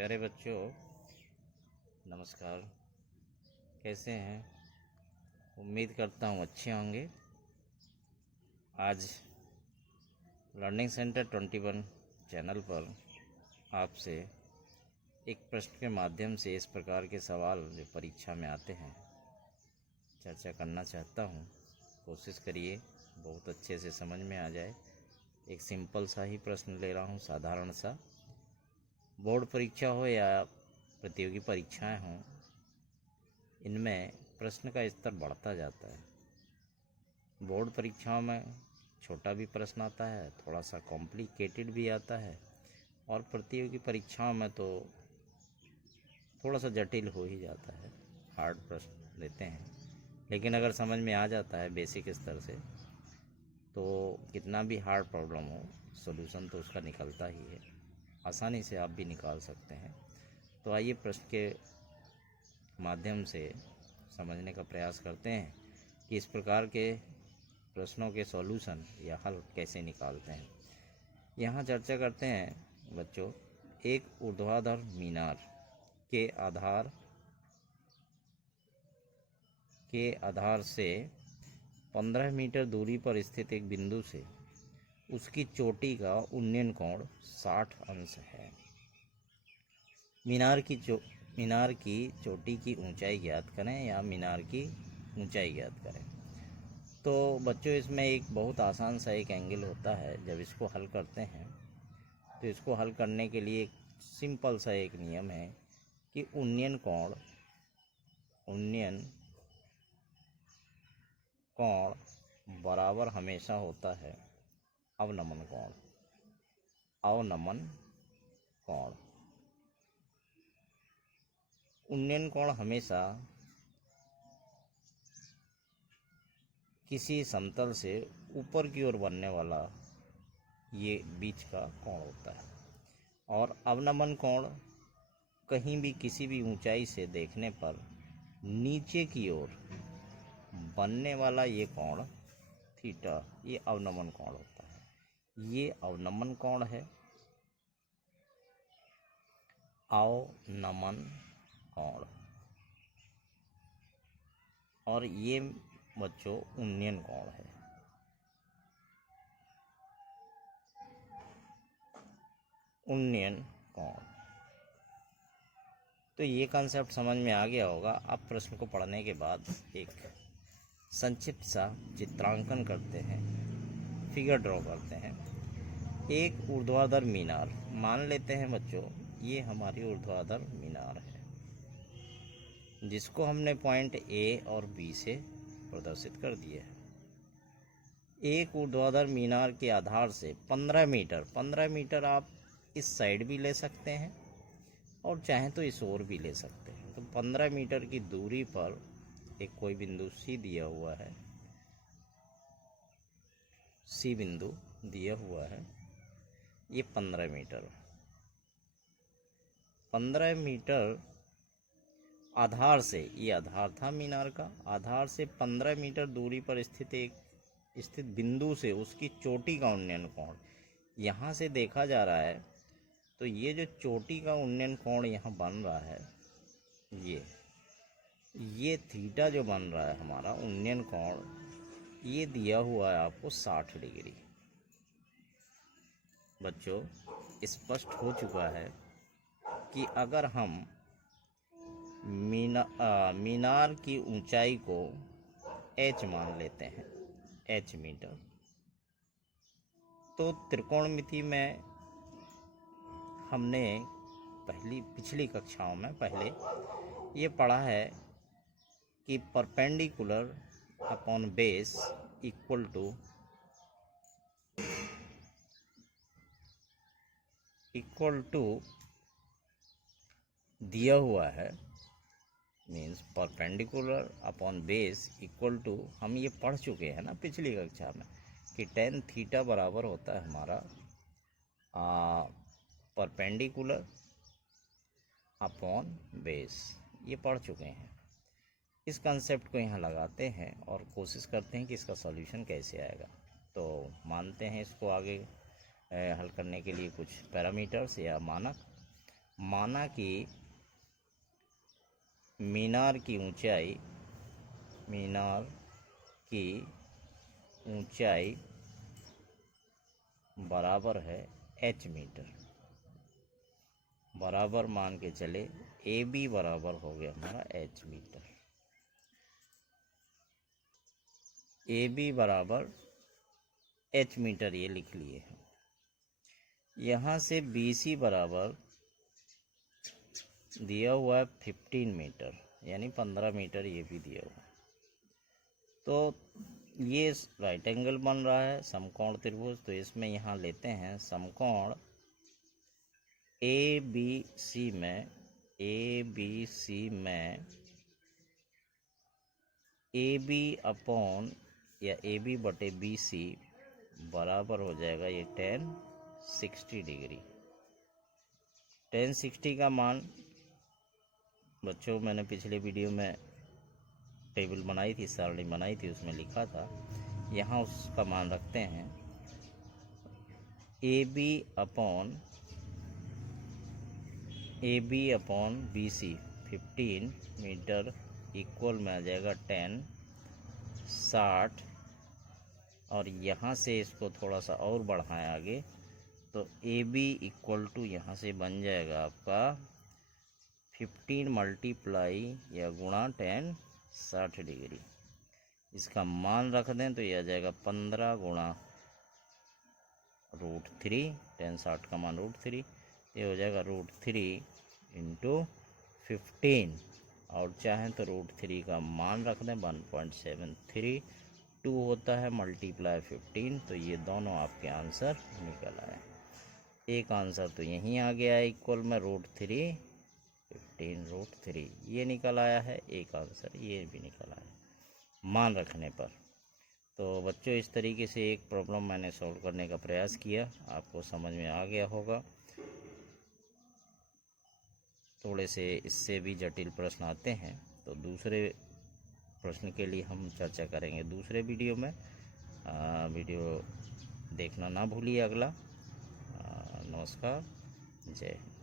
प्यारे बच्चों, नमस्कार। कैसे हैं? उम्मीद करता हूँ अच्छे होंगे। आज लर्निंग सेंटर 21 चैनल पर आपसे एक प्रश्न के माध्यम से इस प्रकार के सवाल जो परीक्षा में आते हैं चर्चा करना चाहता हूँ। कोशिश करिए बहुत अच्छे से समझ में आ जाए। एक सिंपल सा ही प्रश्न ले रहा हूँ, साधारण सा। बोर्ड परीक्षा हो या प्रतियोगी परीक्षाएं हों, इनमें प्रश्न का स्तर बढ़ता जाता है। बोर्ड परीक्षाओं में छोटा भी प्रश्न आता है, थोड़ा सा कॉम्प्लिकेटेड भी आता है, और प्रतियोगी परीक्षाओं में तो थोड़ा सा जटिल हो ही जाता है, हार्ड प्रश्न देते हैं। लेकिन अगर समझ में आ जाता है बेसिक स्तर से, तो कितना भी हार्ड प्रॉब्लम हो, सॉल्यूशन तो उसका निकलता ही है। आसानी से आप भी निकाल सकते हैं। तो आइए प्रश्न के माध्यम से समझने का प्रयास करते हैं कि इस प्रकार के प्रश्नों के सॉल्यूशन या हल कैसे निकालते हैं। यहाँ चर्चा करते हैं बच्चों, एक ऊर्ध्वाधर मीनार के आधार से 15 मीटर दूरी पर स्थित एक बिंदु से उसकी चोटी का उन्नयन कोण 60 अंश है। मीनार की चोटी की ऊंचाई ज्ञात करें या मीनार की ऊंचाई ज्ञात करें। तो बच्चों, इसमें एक बहुत आसान सा एक एंगल होता है। जब इसको हल करते हैं तो इसको हल करने के लिए एक सिंपल सा एक नियम है कि उन्नयन कोण बराबर हमेशा होता है अवनमन कोण। उन्नयन कोण हमेशा किसी समतल से ऊपर की ओर बनने वाला ये बीच का कोण होता है, और अवनमन कोण कहीं भी किसी भी ऊंचाई से देखने पर नीचे की ओर बनने वाला ये कोण थीटा, ये अवनमन कोण होता है। ये अवनमन कोण है, अवनमन कोण। और ये बच्चों उन्नयन कोण है। उन्नयन कोण। तो ये कॉन्सेप्ट समझ में आ गया होगा। अब प्रश्न को पढ़ने के बाद एक संक्षिप्त सा चित्रांकन करते हैं, फिगर ड्रॉ करते हैं। एक ऊर्ध्वाधर मीनार मान लेते हैं बच्चों, ये हमारी ऊर्ध्वाधर मीनार है, जिसको हमने पॉइंट ए और बी से प्रदर्शित कर दिया है। एक ऊर्ध्वाधर मीनार के आधार से 15 मीटर आप इस साइड भी ले सकते हैं और चाहें तो इस ओर भी ले सकते हैं। तो 15 मीटर की दूरी पर एक कोई बिंदु सी दिया हुआ है, सी बिंदु दिया हुआ है। ये 15 मीटर आधार से, ये आधार था मीनार का, आधार से 15 मीटर दूरी पर स्थित बिंदु से उसकी चोटी का उन्नयन कोण यहाँ से देखा जा रहा है। तो ये जो चोटी का उन्नयन कोण यहाँ बन रहा है, ये थीटा जो बन रहा है हमारा उन्नयन कोण, ये दिया हुआ है आपको 60 डिग्री। बच्चों, स्पष्ट हो चुका है कि अगर हम मीनार की ऊंचाई को h मान लेते हैं, h मीटर, तो त्रिकोणमिति में हमने पिछली कक्षाओं में पहले ये पढ़ा है कि perpendicular upon base equal to दिया हुआ है, means perpendicular upon base equal to, हम ये पढ़ चुके हैं ना पिछली कक्षा में कि tan थीटा बराबर होता है हमारा परपेंडिकुलर अपॉन बेस। ये पढ़ चुके हैं। इस कंसेप्ट को यहाँ लगाते हैं और कोशिश करते हैं कि इसका सॉल्यूशन कैसे आएगा। तो मानते हैं इसको आगे हल करने के लिए कुछ पैरामीटर्स या माना कि मीनार की ऊंचाई बराबर है h मीटर। बराबर मान के चले ए बी बराबर हो गया हमारा h मीटर। ए बी बराबर h मीटर ये लिख लिए हैं। यहाँ से बी सी बराबर दिया हुआ है 15 मीटर, यानी 15 मीटर ये भी दिया हुआ है। तो ये राइट एंगल बन रहा है समकोण त्रिभुज। तो इसमें यहाँ लेते हैं समकोण ए बी सी में ए बी अपॉन या ए बी बटे बी सी बराबर हो जाएगा ये tan 60 डिग्री। tan 60 का मान बच्चों मैंने पिछले वीडियो में टेबल बनाई थी, सारणी बनाई थी, उसमें लिखा था। यहाँ उसका मान रखते हैं A B upon B C 15 metre equal में आ जाएगा tan 60। और यहाँ से इसको थोड़ा सा और बढ़ाएं आगे तो ए बी इक्वल टू यहाँ से बन जाएगा आपका 15 मल्टीप्लाई या गुणा tan 60 डिग्री। इसका मान रख दें तो यह आ जाएगा 15 गुणा √3। tan 60 का मान √3, ये हो जाएगा √3 इंटू 15। और चाहें तो √3 का मान रख दें 1.73। 2 होता है मल्टीप्लाई 15। तो ये दोनों आपके आंसर निकल आए। एक आंसर तो यहीं आ गया है इक्वल में √3 15 √3 ये निकल आया है। एक आंसर ये भी निकल आया मान रखने पर। तो बच्चों इस तरीके से एक प्रॉब्लम मैंने सॉल्व करने का प्रयास किया, आपको समझ में आ गया होगा। थोड़े से इससे भी जटिल प्रश्न आते हैं तो दूसरे प्रश्न के लिए हम चर्चा करेंगे दूसरे वीडियो में। वीडियो देखना ना भूलिए अगला। नमस्कार, जय हिंद।